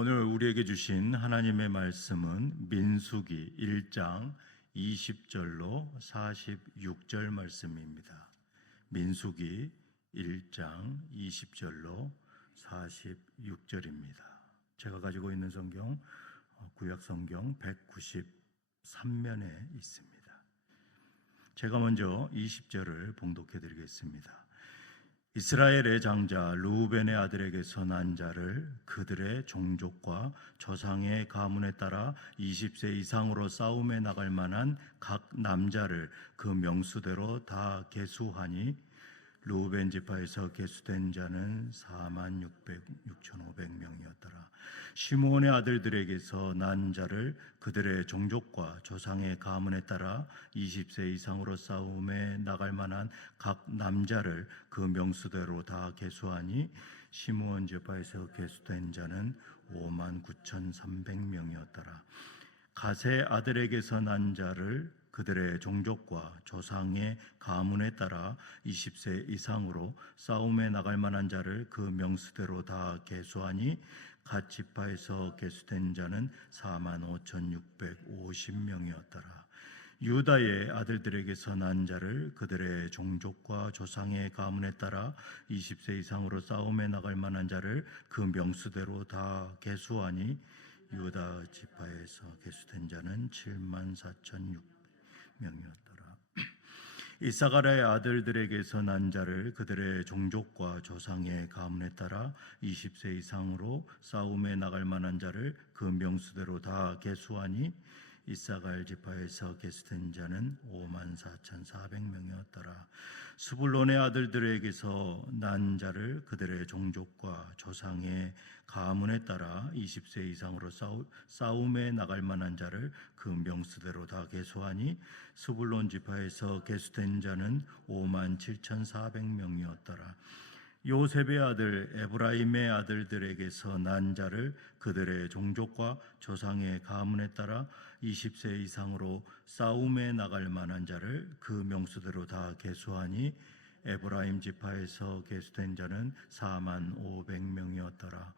오늘 우리에게 주신 하나님의 말씀은 민수기 1장 20절로 46절 말씀입니다. 민수기 1장 20절로 46절입니다. 제가 가지고 있는 성경 구약 성경 193면에 있습니다. 제가 먼저 20절을 봉독해 드리겠습니다. 이스라엘의 장자 르우벤의 아들에게서 난 자를 그들의 종족과 조상의 가문에 따라 20세 이상으로 싸움에 나갈 만한 각 남자를 그 명수대로 다 계수하니 르우벤 지파에서 계수된 자는 46,500명이었더라. 시므온의 아들들에게서 난 자를 그들의 종족과 조상의 가문에 따라 20세 이상으로 싸움에 나갈 만한 각 남자를 그 명수대로 다 계수하니 시므온 지파에서 계수된 자는 59,300명이었더라. 갓의 아들에게서 난 자를 그들의 종족과 조상의 가문에 따라 20세 이상으로 싸움에 나갈 만한 자를 그 명수대로 다 계수하니 갓 지파에서 계수된 자는 45,650명이었더라. 유다의 아들들에게서 난 자를 그들의 종족과 조상의 가문에 따라 20세 이상으로 싸움에 나갈 만한 자를 그 명수대로 다 계수하니 유다 지파에서 계수된 자는 74,600명이었더라. 이사가라의 아들들에게서 난 자를 그들의 종족과 조상의 가문에 따라 20세 이상으로 싸움에 나갈 만한 자를 그 명수대로 다 계수하니 이사갈 지파에서 계수된 자는 54,400명이었더라. 스불론의 아들들에게서 난 자를 그들의 종족과 조상의 가문에 따라 20세 이상으로 싸움에 나갈 만한 자를 그 명수대로 다 계수하니 스불론 지파에서 계수된 자는 57,400명이었더라. 요셉의 아들 에브라임의 아들들에게서 난 자를 그들의 종족과 조상의 가문에 따라 20세 이상으로 싸움에 나갈 만한 자를 그 명수대로 다 계수하니 에브라임 지파에서 계수된 자는 45,000명이었더라.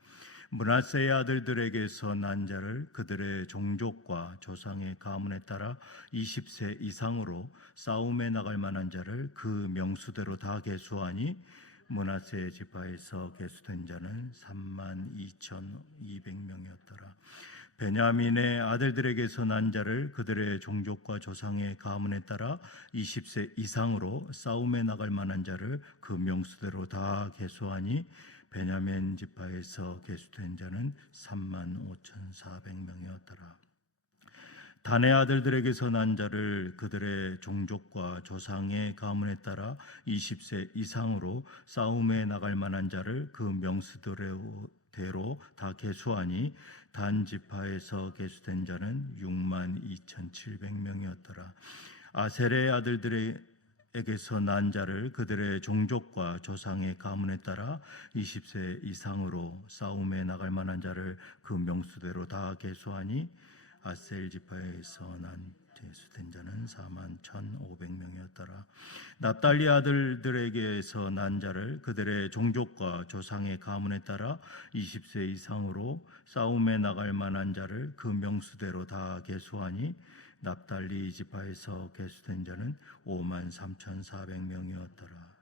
므낫세의 아들들에게서 난 자를 그들의 종족과 조상의 가문에 따라 20세 이상으로 싸움에 나갈 만한 자를 그 명수대로 다 계수하니 므낫세 지파에서 계수된 자는 32,200명이었더라. 베냐민의 아들들에게서 난 자를 그들의 종족과 조상의 가문에 따라 20세 이상으로 싸움에 나갈 만한 자를 그 명수대로 다 계수하니 베냐민 지파에서 계수된 자는 35,400명이었더라. 단의 아들들에게서 난 자를 그들의 종족과 조상의 가문에 따라 20세 이상으로 싸움에 나갈 만한 자를 그 명수대로 다 계수하니 단 지파에서 계수된 자는 62,700명이었더라. 아셀의 아들들에게서 난 자를 그들의 종족과 조상의 가문에 따라 20세 이상으로 싸움에 나갈 만한 자를 그 명수대로 다 계수하니 아셀 지파에서 난 계수된 자는 41,500명이었더라. 납달리 아들들에게서 난 자를 그들의 종족과 조상의 가문에 따라 20세 이상으로 싸움에 나갈 만한 자를 그 명수대로 다 계수하니 납달리 지파에서 계수된 자는 53,400명이었더라.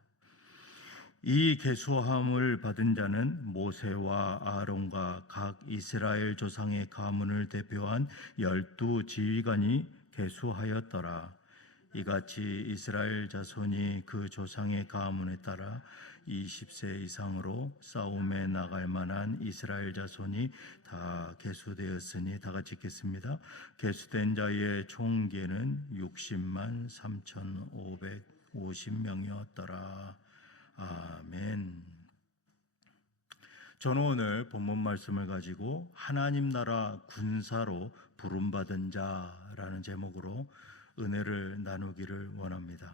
이 계수함을 받은 자는 모세와 아론과 각 이스라엘 조상의 가문을 대표한 12지휘관이 계수하였더라. 이같이 이스라엘 자손이 그 조상의 가문에 따라 20세 이상으로 싸움에 나갈 만한 이스라엘 자손이 다 계수되었으니 다 같이 읽겠습니다. 계수된 자의 총계는 60만 3,550명이었더라. 아멘. 저는 오늘 본문 말씀을 가지고 하나님 나라 군사로 부름받은 자라는 제목으로 은혜를 나누기를 원합니다.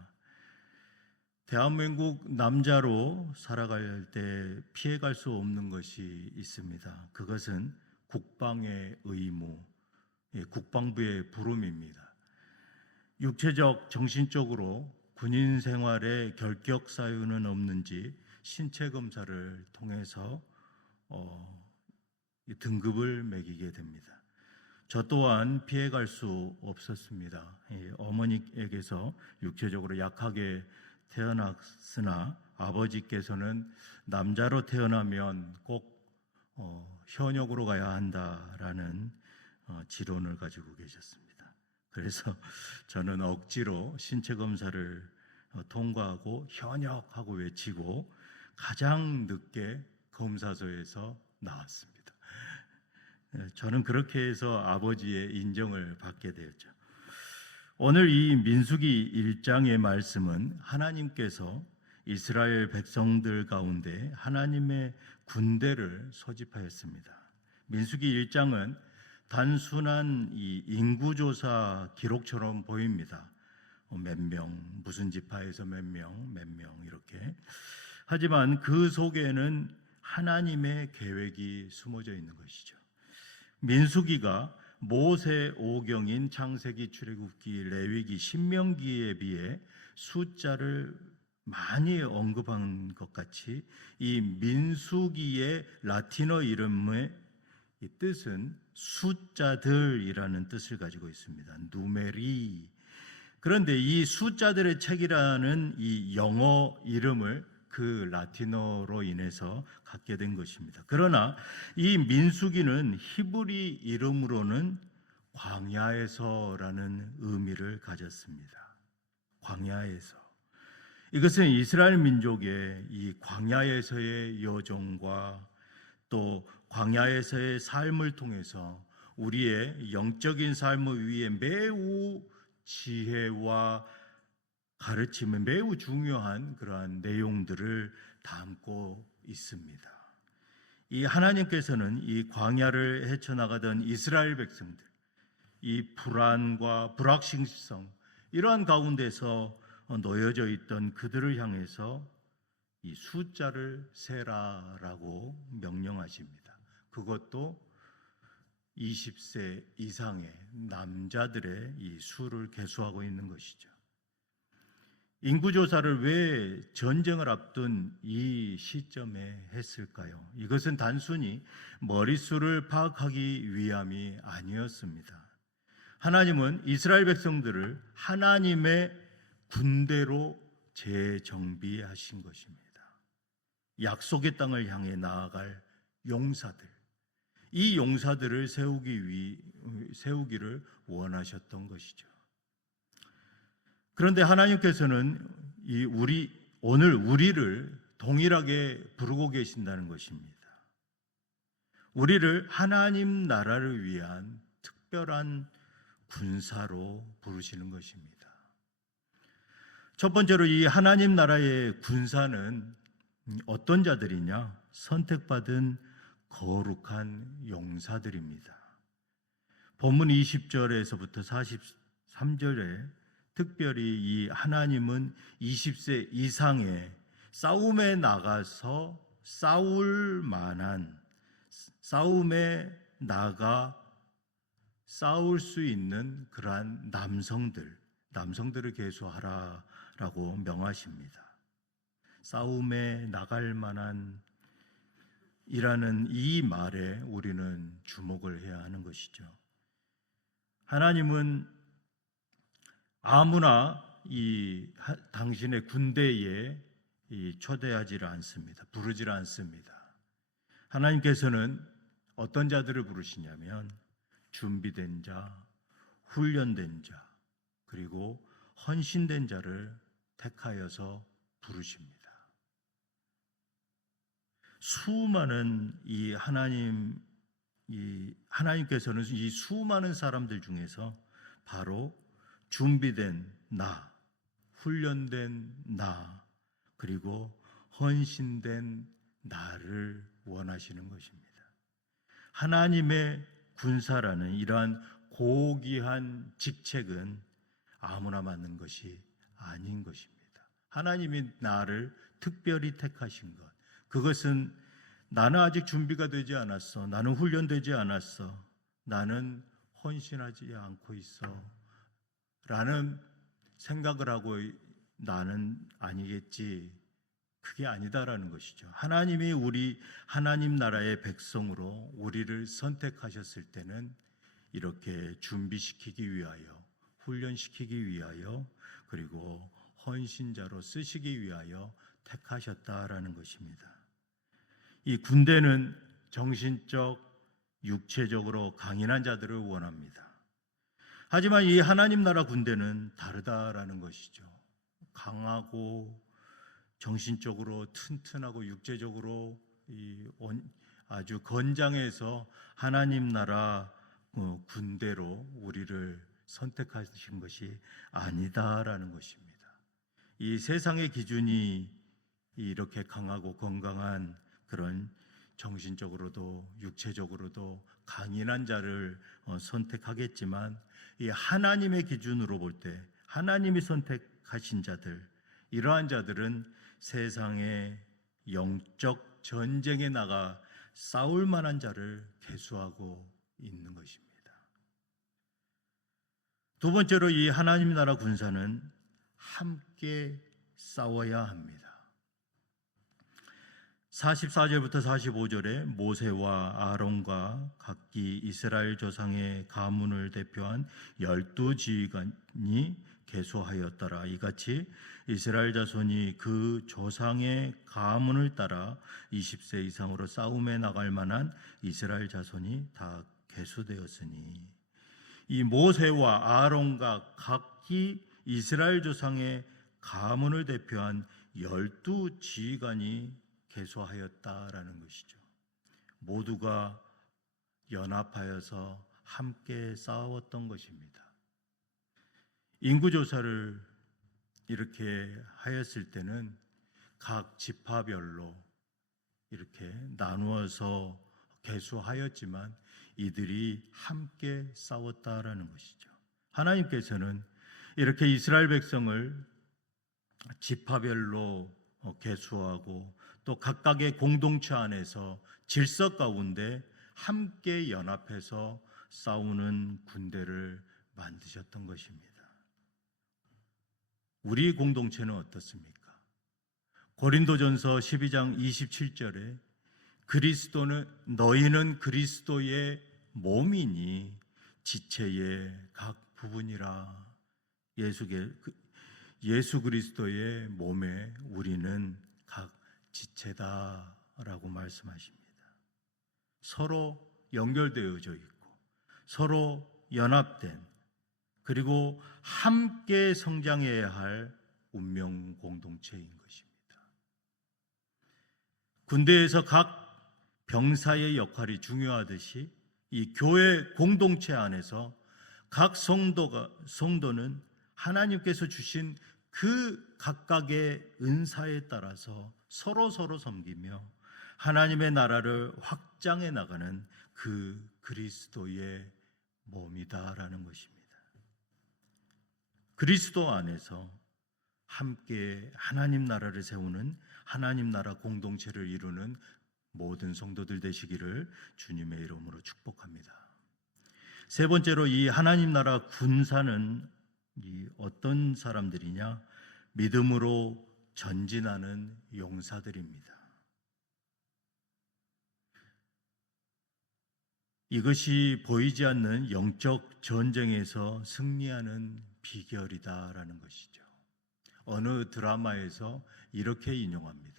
대한민국 남자로 살아갈 때 피해갈 수 없는 것이 있습니다. 그것은 국방의 의무, 국방부의 부름입니다. 육체적, 정신적으로 군인 생활에 결격 사유는 없는지 신체 검사를 통해서 등급을 매기게 됩니다. 저 또한 피해갈 수 없었습니다. 어머니에게서 육체적으로 약하게 태어났으나 아버지께서는 남자로 태어나면 꼭 현역으로 가야 한다라는 지론을 가지고 계셨습니다. 그래서 저는 억지로 신체 검사를 통과하고 현역하고 외치고 가장 늦게 검사소에서 나왔습니다. 저는 그렇게 해서 아버지의 인정을 받게 되었죠. 오늘 이 민수기 1장의 말씀은 하나님께서 이스라엘 백성들 가운데 하나님의 군대를 소집하였습니다. 민수기 1장은 단순한 이 인구조사 기록처럼 보입니다. 몇 명, 무슨 지파에서 몇 명 이렇게. 하지만 그 속에는 하나님의 계획이 숨어져 있는 것이죠. 민수기가 모세 오경인 창세기, 출애굽기, 레위기, 신명기에 비해 숫자를 많이 언급한 것 같이 이 민수기의 라틴어 이름의 이 뜻은 숫자들이라는 뜻을 가지고 있습니다. 누메리. 그런데 이 숫자들의 책이라는 이 영어 이름을 그 라틴어로 인해서 갖게 된 것입니다. 그러나 이 민수기는 히브리 이름으로는 광야에서라는 의미를 가졌습니다. 광야에서. 이것은 이스라엘 민족의 이 광야에서의 여정과 또 광야에서의 삶을 통해서 우리의 영적인 삶을 위해 매우 지혜와 가르침은 매우 중요한 그러한 내용들을 담고 있습니다. 이 하나님께서는 이 광야를 헤쳐나가던 이스라엘 백성들, 이 불안과 불확실성 이러한 가운데서 놓여져 있던 그들을 향해서 이 숫자를 세라라고 명령하십니다. 그것도 20세 이상의 남자들의 이 수를 계수하고 있는 것이죠. 인구조사를 왜 전쟁을 앞둔 이 시점에 했을까요? 이것은 단순히 머릿수를 파악하기 위함이 아니었습니다. 하나님은 이스라엘 백성들을 하나님의 군대로 재정비하신 것입니다. 약속의 땅을 향해 나아갈 용사들, 이 용사들을 세우기를 원하셨던 것이죠. 그런데 하나님께서는 오늘 우리를 동일하게 부르고 계신다는 것입니다. 우리를 하나님 나라를 위한 특별한 군사로 부르시는 것입니다. 첫 번째로 이 하나님 나라의 군사는 어떤 자들이냐? 선택받은 거룩한 용사들입니다. 본문 20절에서부터 43절에 특별히 이 하나님은 20세 이상의 싸움에 나가서 싸움에 나가 싸울 수 있는 그러한 남성들을 계수하라라고 명하십니다. 싸움에 나갈 만한 이라는 이 말에 우리는 주목을 해야 하는 것이죠. 하나님은 아무나 당신의 군대에 초대하지를 않습니다. 부르지를 않습니다. 하나님께서는 어떤 자들을 부르시냐면 준비된 자, 훈련된 자, 그리고 헌신된 자를 택하여서 부르십니다. 수많은 하나님께서는 이 수많은 사람들 중에서 바로 준비된 나, 훈련된 나, 그리고 헌신된 나를 원하시는 것입니다. 하나님의 군사라는 이러한 고귀한 직책은 아무나 맡는 것이 아닌 것입니다. 하나님이 나를 특별히 택하신 것, 그것은 나는 아직 준비가 되지 않았어, 나는 훈련되지 않았어, 나는 헌신하지 않고 있어 라는 생각을 하고 나는 아니겠지, 그게 아니다라는 것이죠. 하나님이 우리 하나님 나라의 백성으로 우리를 선택하셨을 때는 이렇게 준비시키기 위하여, 훈련시키기 위하여, 그리고 헌신자로 쓰시기 위하여 택하셨다라는 것입니다. 이 군대는 정신적, 육체적으로 강인한 자들을 원합니다. 하지만 이 하나님 나라 군대는 다르다라는 것이죠. 강하고 정신적으로 튼튼하고 육체적으로 아주 건장해서 하나님 나라 군대로 우리를 선택하신 것이 아니다라는 것입니다. 이 세상의 기준이 이렇게 강하고 건강한 그런 정신적으로도 육체적으로도 강인한 자를 선택하겠지만, 이 하나님의 기준으로 볼 때 하나님이 선택하신 자들, 이러한 자들은 세상의 영적 전쟁에 나가 싸울 만한 자를 계수하고 있는 것입니다. 두 번째로 이 하나님 나라 군사는 함께 싸워야 합니다. 44절부터 45절에 모세와 아론과 각기 이스라엘 조상의 가문을 대표한 12지휘관이 계수하였더라. 이같이 이스라엘 자손이 그 조상의 가문을 따라 20세 이상으로 싸움에 나갈 만한 이스라엘 자손이 다 계수되었으니, 이 모세와 아론과 각기 이스라엘 조상의 가문을 대표한 12지휘관이 계수하였다라는 것이죠. 모두가 연합하여서 함께 싸웠던 것입니다. 인구조사를 이렇게 하였을 때는 각 지파별로 이렇게 나누어서 계수하였지만 이들이 함께 싸웠다라는 것이죠. 하나님께서는 이렇게 이스라엘 백성을 지파별로 계수하고 또 각각의 공동체 안에서 질서 가운데 함께 연합해서 싸우는 군대를 만드셨던 것입니다. 우리 공동체는 어떻습니까? 고린도전서 12장 27절에 너희는 그리스도의 몸이니 지체의 각 부분이라. 예수 그리스도의 몸에 우리는 각 지체다라고 말씀하십니다. 서로 연결되어져 있고 서로 연합된, 그리고 함께 성장해야 할 운명 공동체인 것입니다. 군대에서 각 병사의 역할이 중요하듯이 이 교회 공동체 안에서 각 성도는 하나님께서 주신 그 각각의 은사에 따라서 서로 섬기며 하나님의 나라를 확장해 나가는 그 그리스도의 몸이다라는 것입니다. 그리스도 안에서 함께 하나님 나라를 세우는 하나님 나라 공동체를 이루는 모든 성도들 되시기를 주님의 이름으로 축복합니다. 세 번째로 이 하나님 나라 군사는 어떤 사람들이냐? 믿음으로 전진하는 용사들입니다. 이것이 보이지 않는 영적 전쟁에서 승리하는 비결이다라는 것이죠. 어느 드라마에서 이렇게 인용합니다.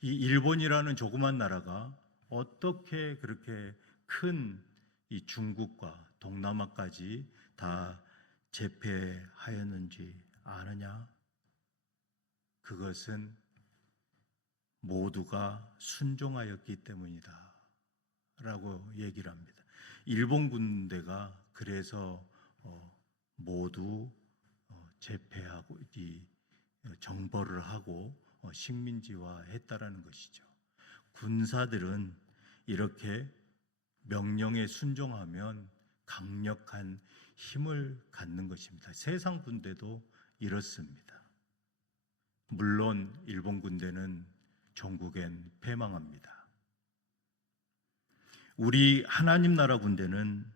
이 일본이라는 조그만 나라가 어떻게 그렇게 큰 이 중국과 동남아까지 다 제패하였는지 아느냐? 그것은 모두가 순종하였기 때문이다 라고 얘기를 합니다. 일본 군대가 그래서 모두 제패하고 정벌을 하고 식민지화했다라는 것이죠. 군사들은 이렇게 명령에 순종하면 강력한 힘을 갖는 것입니다. 세상 군대도 이렇습니다. 물론 일본 군대는 종국엔 패망합니다. 우리 하나님 나라 군대는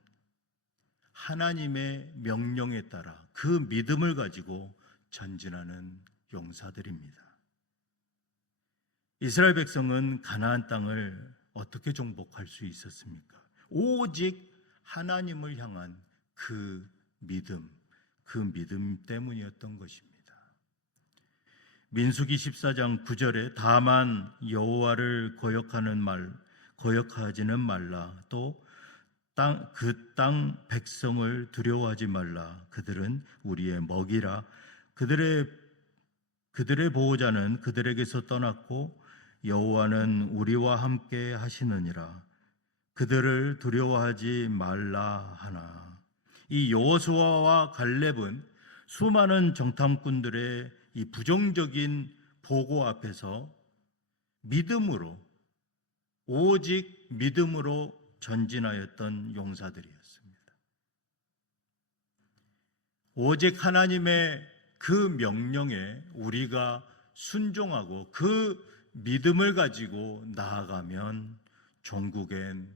하나님의 명령에 따라 그 믿음을 가지고 전진하는 용사들입니다. 이스라엘 백성은 가나안 땅을 어떻게 정복할 수 있었습니까? 오직 하나님을 향한 그 믿음 때문이었던 것입니다. 민수기 14장 9절에 다만 여호와를 거역하지는 말라. 또 그 땅 백성을 두려워하지 말라. 그들은 우리의 먹이라. 그들의 보호자는 그들에게서 떠났고 여호와는 우리와 함께 하시느니라. 그들을 두려워하지 말라 하나. 이 여호수아와 갈렙은 수많은 정탐꾼들의 이 부정적인 보고 앞에서 오직 믿음으로 전진하였던 용사들이었습니다. 오직 하나님의 그 명령에 우리가 순종하고 그 믿음을 가지고 나아가면 종국엔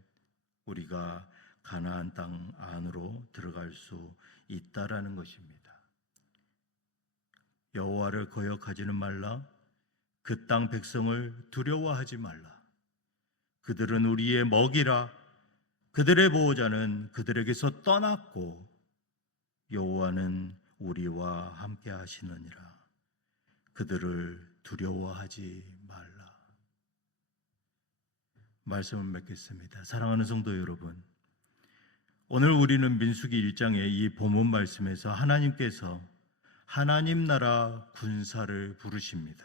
우리가 가나안 땅 안으로 들어갈 수 있다라는 것입니다. 여호와를 거역하지는 말라. 그 땅 백성을 두려워하지 말라. 그들은 우리의 먹이라. 그들의 보호자는 그들에게서 떠났고 여호와는 우리와 함께 하시느니라. 그들을 두려워하지 말라. 말씀을 맺겠습니다. 사랑하는 성도 여러분, 오늘 우리는 민수기 1장의 이 본문 말씀에서 하나님께서 하나님 나라 군사를 부르십니다.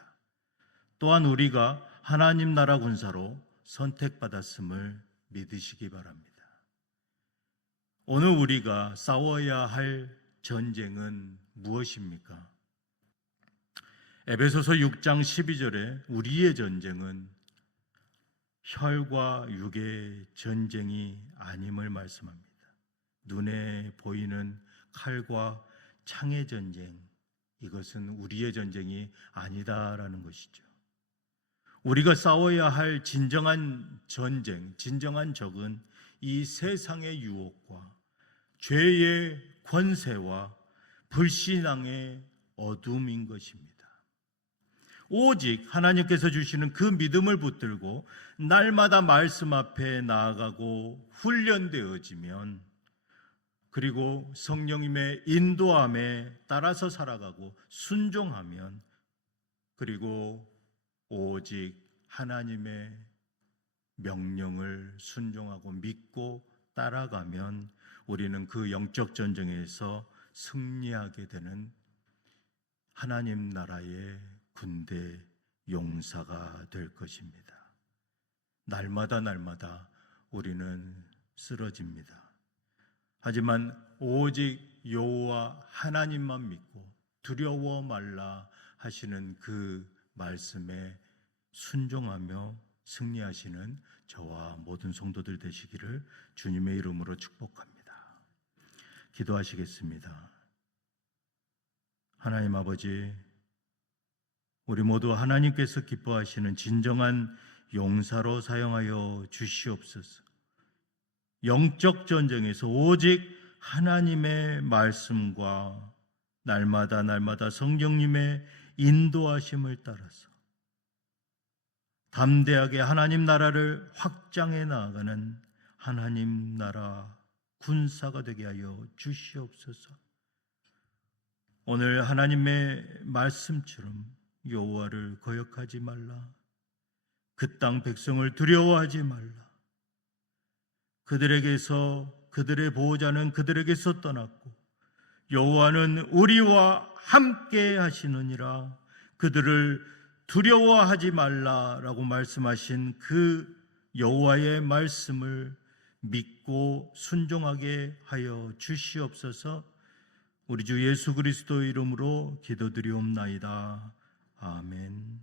또한 우리가 하나님 나라 군사로 선택받았음을 믿으시기 바랍니다. 오늘 우리가 싸워야 할 전쟁은 무엇입니까? 에베소서 6장 12절에 우리의 전쟁은 혈과 육의 전쟁이 아님을 말씀합니다. 눈에 보이는 칼과 창의 전쟁, 이것은 우리의 전쟁이 아니다라는 것이죠. 우리가 싸워야 할 진정한 전쟁, 진정한 적은 이 세상의 유혹과 죄의 권세와 불신앙의 어둠인 것입니다. 오직 하나님께서 주시는 그 믿음을 붙들고 날마다 말씀 앞에 나아가고 훈련되어지면, 그리고 성령님의 인도함에 따라서 살아가고 순종하면, 그리고 오직 하나님의 명령을 순종하고 믿고 따라가면 우리는 그 영적 전쟁에서 승리하게 되는 하나님 나라의 군대 용사가 될 것입니다. 날마다 우리는 쓰러집니다. 하지만 오직 여호와 하나님만 믿고 두려워 말라 하시는 그 말씀에 순종하며 승리하시는 저와 모든 성도들 되시기를 주님의 이름으로 축복합니다. 기도하시겠습니다. 하나님 아버지, 우리 모두 하나님께서 기뻐하시는 진정한 용사로 사용하여 주시옵소서. 영적 전쟁에서 오직 하나님의 말씀과 날마다 성령님의 인도하심을 따라서 담대하게 하나님 나라를 확장해 나아가는 하나님 나라 군사가 되게 하여 주시옵소서. 오늘 하나님의 말씀처럼 여호와를 거역하지 말라. 그 땅 백성을 두려워하지 말라. 그들의 보호자는 그들에게서 떠났고 여호와는 우리와 함께 하시느니라. 그들을 두려워하지 말라라고 말씀하신 그 여호와의 말씀을 믿고 순종하게 하여 주시옵소서. 우리 주 예수 그리스도의 이름으로 기도드리옵나이다. 아멘.